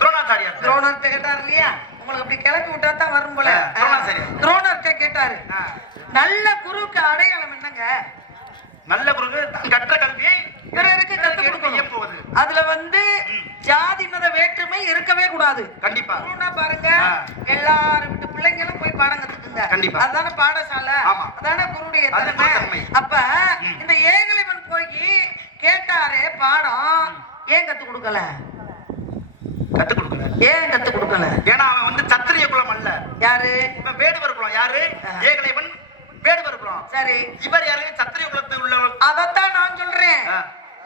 துரோணாச்சாரியார் துரோணர்கிட்ட கேட்டாரு இல்லையா உங்களுக்கு அப்படி கிளப்பி விட்டா தான் வரும் போல. துரோணர்கிட்ட கேட்டாரு. நல்ல குருவுக்கு அடையாளம் என்னங்க? நல்ல குருக்கு கற்ற கல்வியை பிறருக்கு எடுத்து கொடுக்கணும். அதுல வந்து ஜாதி மத வேற்றுமை இருக்கவே கூடாது. கண்டிப்பா. பாருங்க. எல்லாரும் விட்டு பிள்ளைங்களும் போய் பாடம் கத்துக்குங்க. கண்டிப்பா. அதான பாடசாலை. அதான குருடைய. அப்ப இந்த ஏகலைவன் போய் கேட்டாரே பாடம் ஏன் கத்து கொடுக்கல? கத்து கொடுக்கல. ஏன் கத்து கொடுக்கல? ஏன்னா அவன் வந்து சத்திரிய குலம் அல்ல. யாரு? இவன் வேடுவர் குலம். யாரு. ஏகலைவன் வேடுவர் குலம். சரி. இவர் யாரு? சத்திரிய குலத்தில் உள்ளவர். அதத்தான் நான் சொல்றேன்.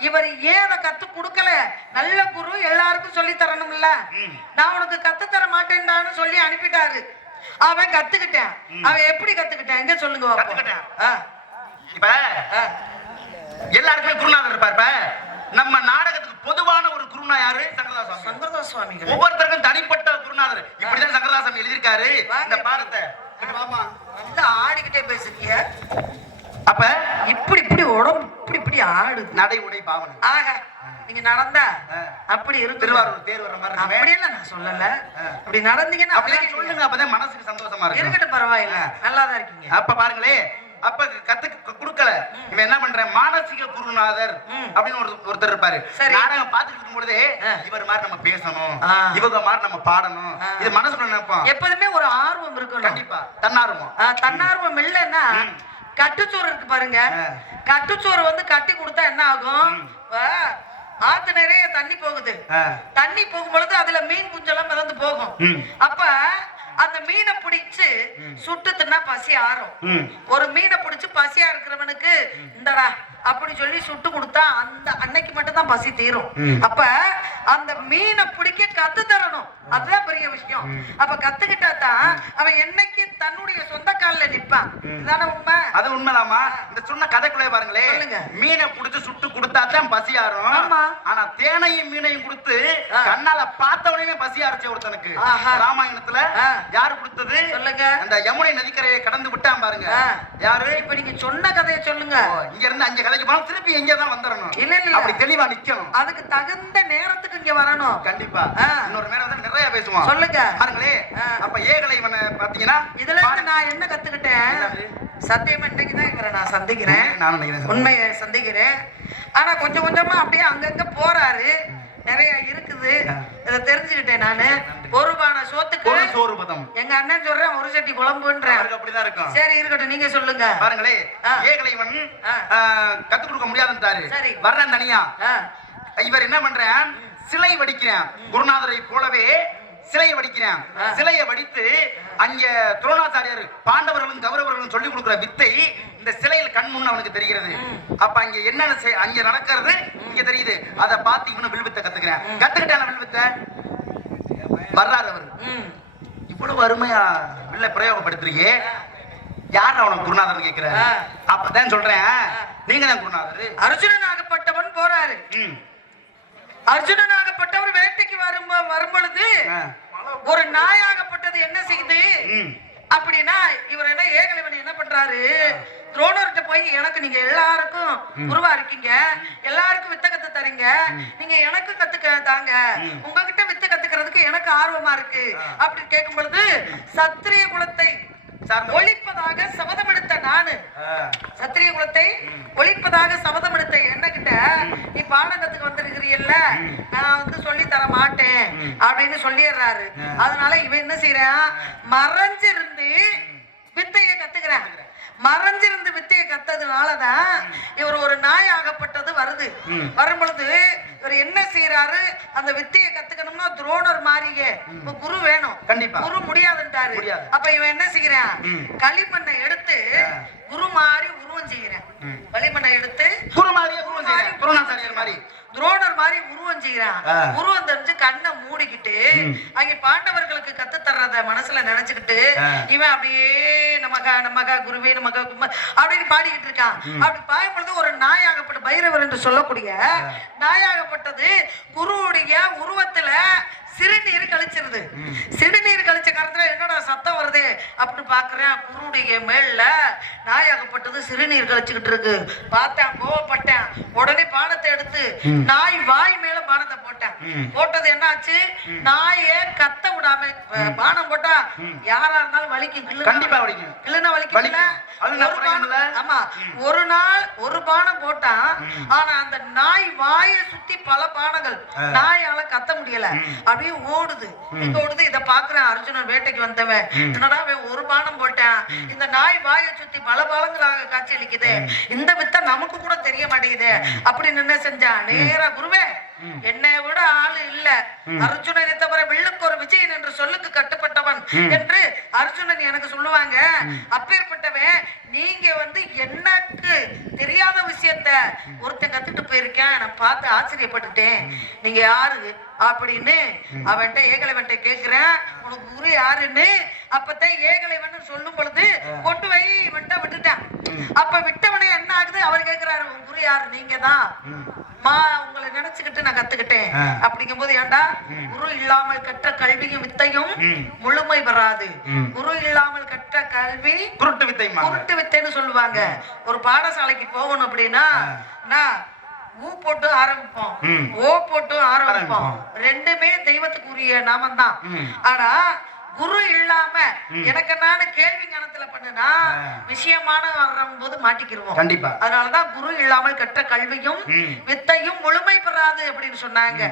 இவர் ஏன் கத்து கொடுக்கல? நல்ல குரு எல்லாருக்கும் சொல்லி தரணும்ல. நான் உனக்கு கத்து தர மாட்டேன்டான்னு சொல்லி அனுப்பிட்டாரு. அவன் கத்துக்கிட்டான். அவன் எப்படி கத்துக்கிட்டான்? எங்க சொல்லுங்க இப்ப. எல்லாருக்குமே குருநாதர் இருப்பார் இப்ப. நம்ம நாடகத்துக்கு பொதுவான ஒரு குருனா யாரு? சங்கரதாஸ் சுவாமி சங்கரதாஸ் சுவாமிகள் ஒவ்வொருத்தருக்கும் தனிப்பட்ட குருநாதர். இப்படிதான் சங்கரதாசன் எழுதியிருக்காரு. வாங்க. இந்த பாடத்தை. வந்து ஆடிக்கிட்டே பேசுறீங்க? அப்ப இப்படி இப்படி உடம்பு இப்படி இப்படி ஆடுது. நடை உடை பாவனை. ஆக நீங்க நடந்தா. அப்படி இருக்கு திருவாரூர் தேர் வர்ற மாதிரி. அப்படியெல்லாம் நான் சொல்லல. ஆ. அப்படி நடந்தீங்கன்னா அப்படியே அப்படியே சொல்லுங்க அப்பதான் மனசுக்கு சந்தோஷமா இருக்கும். இருக்கட்டும் பரவாயில்ல. நல்லாதான் இருக்கீங்க. அப்ப பாருங்களே அப்ப கத்து கொடுக்கல இவன் என்ன பண்றேன் மானசீக குருநாதர். அப்படின்னு ஒரு ஒருத்தர் இருப்பாரு. நாடகம் பார்த்துட்டு இருக்கும் பொழுதே. இவர் மாதிரி நம்ம பேசணும். இவங்க மாதிரி நம்ம பாடணும். இது மனசுக்குள்ள நினைப்போம் எப்போதுமே ஒரு ஆர்வம் இருக்கணும் கண்டிப்பா தன்னார்வம் தன்னார்வம் இல்லைன்னா. கட்டுச்சோறு இருக்கு பாருங்க. கட்டுச்சோறு வந்து கட்டி கொடுத்தா என்ன ஆகும் ஆத்து நிறைய தண்ணி போகுது. தண்ணி போகும் பொழுது அதுல மீன் குஞ்செல்லாம் மிதந்து போகும். அப்ப அந்த மீனை பிடிச்சு சுட்டு தின்னா பசி ஆறும். ஒரு மீனை பிடிச்சு பசியா இருக்கிறவனுக்கு இந்தடா அப்படி சொல்லி சுட்டு கொடுத்தா அந்த அன்னைக்கு மட்டும் தான் பசி தீரும். அப்ப அந்த மீனை பிடிக்க கத்து தரணும். அதுதான் பெரிய விஷயம். அப்ப கத்துக்கிட்டா தான் அவன் என்னைக்கு தன்னுடைய சொந்த கால்ல நிப்பான். உண்மை? அது உண்மைதாம்மா. இந்த சொன்ன கதைக்குள்ளே பாருங்களே. மீனை புடிச்சு சுட்டு கொடுத்தா தான் பசி ஆறும். ஆனா தேனையும் மீனையும் கொடுத்து. கண்ணால பார்த்தவனையுமே பசி ஆரச்சு ஒருத்தனுக்கு ஆஹா. ராமாயணத்துல. யாரு கொடுத்தது? சொல்லுங்க. அந்த யமுனை நதிக்கரையை கடந்து விட்டான் பாருங்க. யாரு? இப்ப நீங்க சொன்ன கதையை சொல்லுங்க. இங்க இருந்து அஞ்சு கதைக்கு போனா திருப்பி எங்க தான் வந்துடணும். இல்ல, இல்ல. அப்படி தெளிவா நிக்கணும். அதுக்கு தகுந்த நேரத்துக்கு இங்க வரணும். கண்டிப்பா. இன்னொரு மேல வந்து நிறைய பேசுவோம் சொல்லுங்க. பாருங்களே. அப்ப ஏகலைவனை பாத்தீங்கன்னா இதுல நான் என்ன கத்துக்கிட்டேன்? சத்தியமா இன்னைக்கு தான் இவரை நான் சந்திக்கிறேன். நானும் உண்மையை சந்திக்கிறேன். ஆனா கொஞ்சம் கொஞ்சமா அப்படியே அங்கங்க போறாரு. நிறைய இருக்குது. இதை தெரிஞ்சுக்கிட்டேன் நானு. ஒரு பானை சோத்துக்கு ஒரு சோறு பதம். எங்க அண்ணன் சொல்றேன் ஒரு சட்டி குழம்புன்றேன் அப்படிதான் இருக்கும். சரி இருக்கட்டும் நீங்க சொல்லுங்க. பாருங்களே. ஏகலைவன். கத்து கொடுக்க முடியாதுன்றாரு சரி. வர்றேன் தனியா. இவர் என்ன பண்றேன்? சிலை வடிக்கிறேன். குருநாதரை போலவே சிலையை வடிக்கிறேன். சிலையை வடித்து அங்க துரோணாச்சாரியார் பாண்டவர்களும் கௌரவர்களும் சொல்லி கொடுக்கிற வித்தை இந்த சிலையில் கண் முன்ன அவனுக்கு தெரிகிறது. அப்ப அங்க செய்- அங்க நடக்கிறது? இங்க தெரியுது. அதை பார்த்து இவனு வில்வித்தை கத்துக்கிறேன். கத்துக்கிட்டான வில்வித்தை? வர்றாரு அவரு. இவ்வளவு அருமையா வில்ல பிரயோகப்படுத்துறீங்க. யார் அவனுக்கு குருநாதர் கேக்குறாரு? ஆ. அப்பதான் சொல்றேன். நீங்க தான் குருநாதர். அர்ஜுனனாகப்பட்டவன் போறாரு. ம். அர்ஜுனனாகப்பட்டவர் வேட்டைக்கு வரும் வரும் பொழுது ஆ. ஒரு நாயாகப்பட்டது என்ன செய்யுது. அப்படின்னா இவர் என்ன ஏகலைவன் என்ன பண்றாரு? துரோணர்கிட்ட போய் எனக்கு நீங்க எல்லாருக்கும் குருவா இருக்கீங்க. எல்லாருக்கும் வித்த கத்து தரீங்க. நீங்க எனக்கு கத்துக்க தாங்க. உங்ககிட்ட வித்த கத்துக்கிறதுக்கு எனக்கு ஆர்வமா இருக்கு. அப்படி கேட்கும் பொழுது சத்திரிய குலத்தை ஒழிப்பதாக சபதம் எடுத்த நானு. சத்திரிய குலத்தை ஒழிப்பதாக சபதம் எடுத்த என்னகிட்ட நீ பாடகத்துக்கு வந்திருக்கிறீல்ல நான் வந்து சொல்லி தர மாட்டேன். அப்படின்னு சொல்லிடுறாரு. அதனால இவன் என்ன செய்யறான்? மறைஞ்சிருந்து வித்தைய கத்துக்கிறான். மறைஞ்சிருந்து வித்தைய கத்ததுனாலதான் இவர் ஒரு நாய் ஆகப்பட்டது வருது. வரும் பொழுது இவர் என்ன செய்யறாரு அந்த வித்தைய கத்துக்கணும்னா துரோணர் மாறிய குரு வேணும். கண்டிப்பா. குரு முடியாதுன்ட்டாரு. முடியாது. அப்ப இவன் என்ன செய்யறான். களிமண்ணை எடுத்து குரு மாதிரி உருவம் செய்யறான் களிமண்ணை எடுத்து குரு மாதிரியே குருவம் செய்யறேன் மாதிரி. துரோணர் மாதிரி உருவம் செய்யறான். உருவம் தெரிஞ்சு கண்ணை மூடிக்கிட்டு அங்க பாண்டவர்களுக்கு கத்து தர்றத மனசுல நினைச்சுக்கிட்டு. இவன் அப்படியே நமகா நமகா குருவே நமகா அப்படின்னு பாடிக்கிட்டு இருக்கான். அப்படி பாயும் பொழுது ஒரு நாயாகப்பட்ட பைரவர் என்று சொல்லக்கூடிய நாயாகப்பட்டது குருவுடைய உருவத்துல சிறுநீர் கழிச்சிருது. சிறுநீர் கழிச்ச காலத்துல என்னடா சத்தம் வருது அப்படின்னு பாக்குறேன். குருடைய மேல்ல நாயாகப்பட்டது சிறுநீர் கழிச்சுக்கிட்டு இருக்கு. பார்த்தேன் கோவப்பட்டேன். உடனே பானத்தை எடுத்து நாய் வாய் மேல பானத்தை போட்டேன். போட்டது என்ன ஆச்சு நாயே கத்த விடாம பானம் போட்டா யாரா இருந்தாலும் வலிக்கும். கண்டிப்பா வலிக்கும். வலிக்கும்ல? வலிக்கும். ஆமா. ஒரு நாள் ஒரு பானம் போட்டான் ஆனா அந்த நாய் வாயை சுத்தி பல பானங்கள். நாயால கத்த முடியல. அப்படியே ஓடுது. எங்க ஓடுது இத பாக்குறேன் அர்ஜுனன் வேட்டைக்கு வந்தவன். என்னடா ஒரு பானம் போட்டான். இந்த நாய் வாயை சுத்தி பல பாலங்களாக காட்சி அளிக்குது இந்த வித்த நமக்கு கூட தெரிய மாட்டேங்குது. அப்படின்னு என்ன செஞ்சான் நேரா குருவே என்னை விட ஆளு இல்ல. அர்ஜுனனை தவிர வில்லுக்கு ஒரு விஜயன் என்று சொல்லுக்கு கட்டுப்பட்டவன் என்று அர்ஜுனன் எனக்கு சொல்லுவாங்க. அப்பேற்பட்டவன் நீங்க வந்து எனக்கு தெரியாத விஷயத்த ஒருத்தன் கத்துட்டு போயிருக்கேன். நான் பார்த்து ஆச்சரியப்பட்டுட்டேன். நீங்க யாரு? அப்படின்னு அவன்கிட்ட ஏகலைவன்ட்ட கேக்குறேன். உனக்கு குரு யாருன்னு? அப்பதான் ஏகலைவன் சொல்லும் பொழுது கொண்டு போய் இவன்ட்ட விட்டுட்டேன். அப்ப விட்டவனே என்ன ஆகுது? அவர் கேக்குறாரு உன் குரு யாரு? நீங்க தான் மா உங்களை நினைச்சுக்கிட்டு நான் கத்துக்கிட்டேன். அப்படிங்கும் போது ஏன்டா குரு இல்லாமல் கற்ற கல்வியும் வித்தையும். முழுமை ம். குரு இல்லாமல் கற்ற கல்வி குருட்டு வித்தைமா குருட்டு வித்தைன்னு சொல்லுவாங்க. ஒரு பாடசாலைக்கு போகணும் அப்படின்னா ஊ போட்டு ஆரம்பிப்போம். ஓ போட்டு ஆரம்பிப்போம். ரெண்டுமே தெய்வத்துக்குரிய நாமம் தான். ஆனா குரு இல்லாம எனக்கு நான் கேள்வி ஞானத்துல பண்ணுனா. விஷயமான வரும்போது மாட்டிக்கிருவோம் கண்டிப்பா அதனாலதான் குரு இல்லாமல் கற்ற கல்வியும். வித்தையும் முழுமை பெறாது அப்படின்னு சொன்னாங்க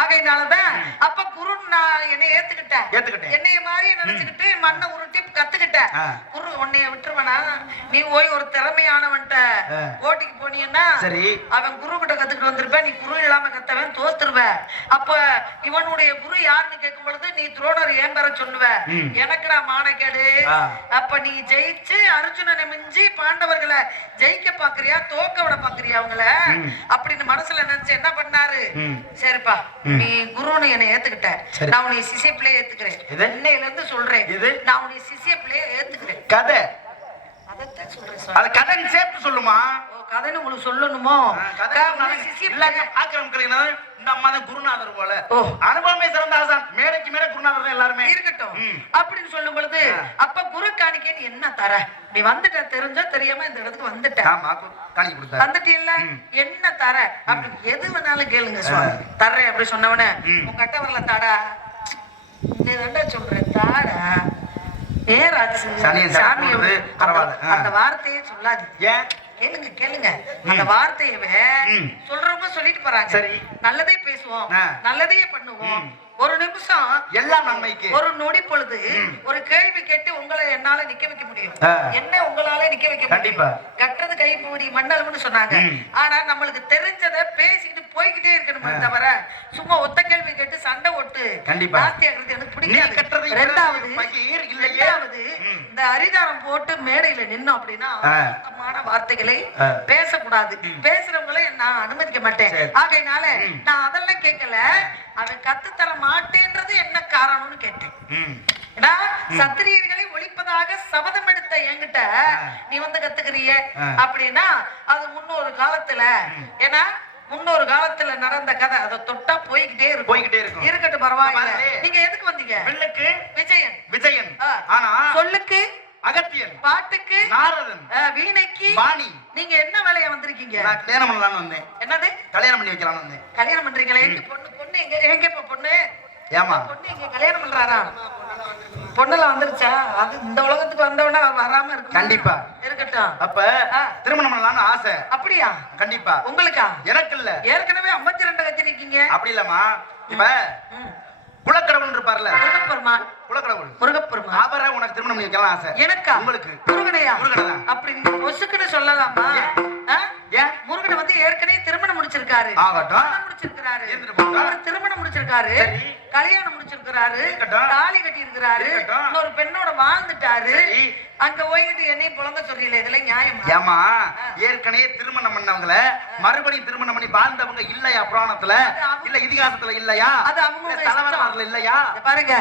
ஆகையினாலதான் அப்ப குரு நான் என்னை ஏத்துக்கிட்டேன் ஏத்துக்கிட்டேன். என்னைய மாதிரி நினைச்சுக்கிட்டு மண்ணை உருட்டி கத்துக்கிட்டேன். குரு உன்னைய விட்டுருவனா நீ போய் ஒரு திறமையானவன்ட்ட ஆ. போட்டிக்கு போனீங்கன்னா சரி அவன் குரு கிட்ட கத்துக்கிட்டு வந்திருப்ப நீ குரு இல்லாம கத்தவன் தோத்துருவ அப்ப இவனுடைய குரு யாருன்னு கேட்கும் பொழுது நீ துரோணர் ஏன் பெற சொல்லுவ. எனக்குடா மானக்கேடு. அப்ப நீ ஜெயிச்சு அர்ஜுனனை மிஞ்சி பாண்டவர்களை ஜெயிக்க பாக்குறியா தோக்க விட பாக்குறியா அவங்கள. அப்படின்னு மனசுல நினைச்சு என்ன பண்ணாரு. சரிப்பா நீ குருன்னு என்னை ஏத்துக்கிட்ட. நான் உன்னை சிசிய பிள்ளைய ஏத்துக்கிறேன்? இன்னையில இருந்து சொல்றேன்? நான் உன்னை சிசிய பிள்ளைய ஏத்துக்கிறேன் கதை. அது கதைன்னு சேர்த்து சொல்லுமா? ஓ, கதைன்னு உங்களுக்கு சொல்லணுமோ? இந்த அம்மா தான் குருநாதர் போல. அனுபவமே சிறந்த ஆசான். மேடைக்கு மேல குருநாதர் தான் எல்லாருமே. இருக்கட்டும். அப்படின்னு சொல்லும் பொழுது. அப்ப குரு காணிக்கை நீ என்ன தர? நீ வந்துட்ட தெரிஞ்சோ தெரியாம இந்த இடத்துக்கு வந்துட்ட. வந்துட்டீல்ல என்ன தர? அப்படி எது வேணாலும் கேளுங்க சுவாமி. தர்றேன் அப்படி சொன்னவன கட்ட வரல தாடா. நீ ரெண்டா சொல்றேன் தாடா. சனியை சாமி. அந்த வார்த்தையே சொல்லாது ஏன் கேளுங்க கேளுங்க அந்த வார்த்தையவே. சொல்றவங்க சொல்லிட்டு போறாங்க சரி. நல்லதே பேசுவோம். நல்லதையே பண்ணுவோம். ஒரு நிமிஷம் எல்லாம் நன்மைக்கு ஒரு நொடி பொழுது ஒரு கேள்வி கேட்டு உங்களை என்னால நிக்க வைக்க முடியும். என்ன உங்களால நிக்க வைக்க கண்டிப்பா. கட்டுறது கை மூடி மண்ணளவுன்னு சொன்னாங்க. ஆனா நம்மளுக்கு தெரிஞ்சதை பேசிக்கிட்டு போய்கிட்டே இருக்கணுமே தவிர சும்மா ஒத்த கேள்வி கேட்டு சண்டை ஓட்டு கண்டிப்பா. ஜாஸ்தி ஆகுறது எனக்கு பிடிக்காது ரெண்டாவது. ரெண்டாவது. இந்த அரிதாரம் போட்டு மேடையில நின்னோம் அப்படின்னா. அர்த்தமான வார்த்தைகளை. பேசக்கூடாது பேசுறவங்களை நான் அனுமதிக்க மாட்டேன். ஆகையினால நான் அதெல்லாம் கேட்கல அவன் கத்து தர மாட்டேன்றது என்ன காரணம்னு கேட்டேன். ஏன்னா சத்திரியர்களை ஒழிப்பதாக சபதம் எடுத்த என்கிட்ட நீ வந்து கத்துக்கிறிய. அப்படின்னா அது முன்னொரு காலத்துல ஏன்னா முன்னொரு காலத்துல நடந்த கதை அதை தொட்டா போய்கிட்டே இருக்கும். போய்கிட்டே இருக்கும். இருக்கட்டும் பரவாயில்ல. நீங்க எதுக்கு வந்தீங்க? வில்லுக்கு விஜயன். விஜயன். ஆனா சொல்லுக்கு அகத்தியன். பாட்டுக்கு நாரதன். வீணைக்கு வாணி நீங்க என்ன வேலையா வந்திருக்கீங்க? நான் கல்யாணம் பண்ணலாம்னு வந்தேன். என்னது? கல்யாணம் பண்ணி வைக்கலாம்னு வந்தேன். கல்யாணம் பண்றீங்களா? பொண்ணு பொண்ணு எங்க எங்க இப்ப பொண்ணு? ஏமா பொண்ணு எங்க கல்யாணம் பண்றாரா? பொண்ணெல்லாம் வந்துருச்சா? அது இந்த உலகத்துக்கு வந்தவனா வராம இருக்கும் கண்டிப்பா. இருக்கட்டும். அப்ப. திருமணம் பண்ணலாம்னு ஆசை. அப்படியா? கண்டிப்பா. உங்களுக்கா? எனக்கு இல்ல. ஏற்கனவே 52 ரெண்டு வச்சிருக்கீங்க அப்படி இல்லம்மா. இப்ப குலக்கடவுள் இருப்பார்ல. முருகப்பெருமான். குலக்கடவுள். முருகப்பெருமான். அவரை உனக்கு திருமணம் பண்ணி வைக்கலாம் ஆசை. எனக்கா? உங்களுக்கு. முருகனையா? முருகனைதான். அப்படி நீங்க பொசுக்குன்னு சொல்லலாமா? ஏன்? முருகனை வந்து ஏற்கனவே திருமணம் முடிச்சிருக்காரு. ஆகட்டும். போட்டா. அவர் திருமணம் முடிச்சிருக்காரு சரி. கல்யாணம் முடிச்சிருக்காரு இருக்கட்டும். தாலி கட்டி இருக்கிறாரு. இன்னொரு பெண்ணோட வாழ்ந்துட்டாரு. அங்க போயிட்டு என்னையும் புலங்க சொல்றீங்களே இதெல்லாம் நியாயமா ஏமா ஏற்கனவே திருமணம் பண்ணவங்கள மறுபடியும் திருமணம் பண்ணி வாழ்ந்தவங்க இல்லையா புராணத்துல அவங்க- இல்ல இதிகாசத்துல இல்லையா அது அவங்களோட இல்ல தலைவரலாறுல இல்லையா பாருங்க.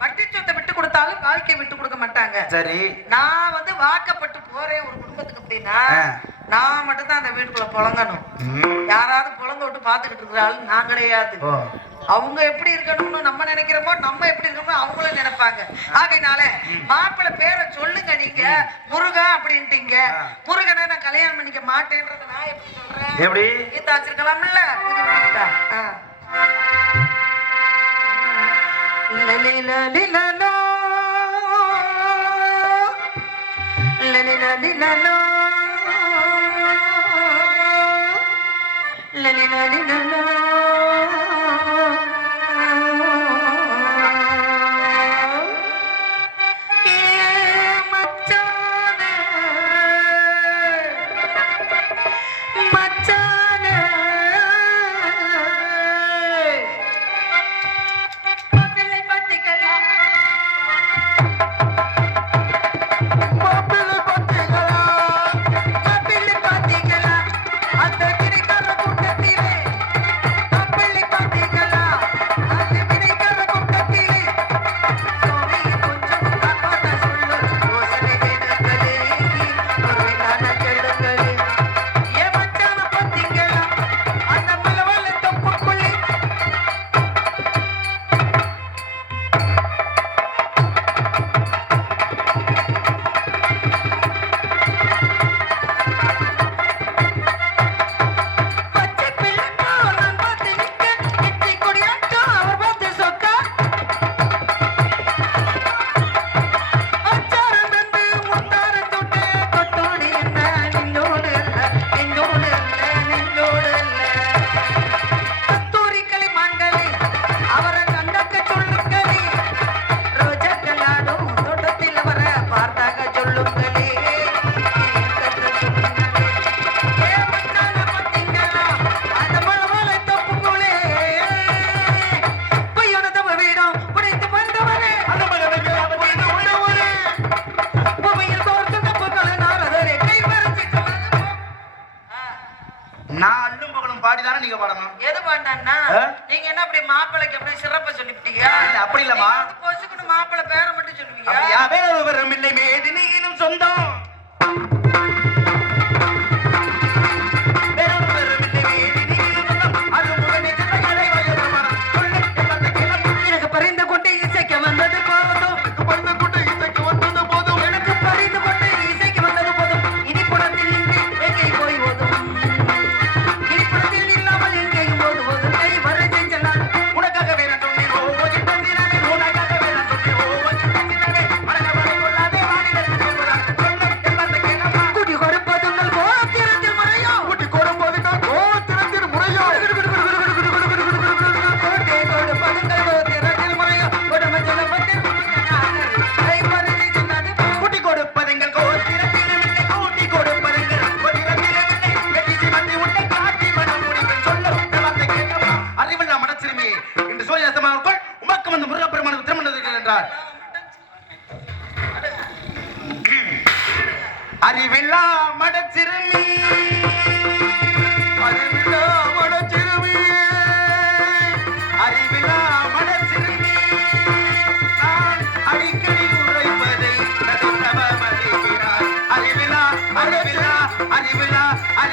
வட்டி சொத்தை விட்டு கொடுத்தாலும் வாழ்க்கை விட்டு கொடுக்க மாட்டாங்க சரி நான் வந்து வாக்கப்பட்டு போறேன் ஒரு குடும்பத்துக்கு அப்படின்னா. நான் மட்டும் தான் அந்த வீட்டுக்குள்ள புழங்கணும். யாராவது புழங்க விட்டு பாத்துக்கிட்டு இருக்கிறாள் நான் கிடையாது. அவங்க எப்படி இருக்கணும்னு நம்ம நினைக்கிறோமோ நம்ம எப்படி இருக்கணும்னு அவங்களும் நினைப்பாங்க. ஆகையினால மாப்பிள்ள பேரை சொல்லுங்க நீங்க. முருகா அப்படின்ட்டீங்க. முருகனை நான் கல்யாணம் பண்ணிக்க மாட்டேன்றத நான் எப்படி சொல்றேன்? எப்படி? இந்த வச்சிருக்கலாம்ல லலிலோ லலிலோ la la la la la.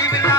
அறிவில்லை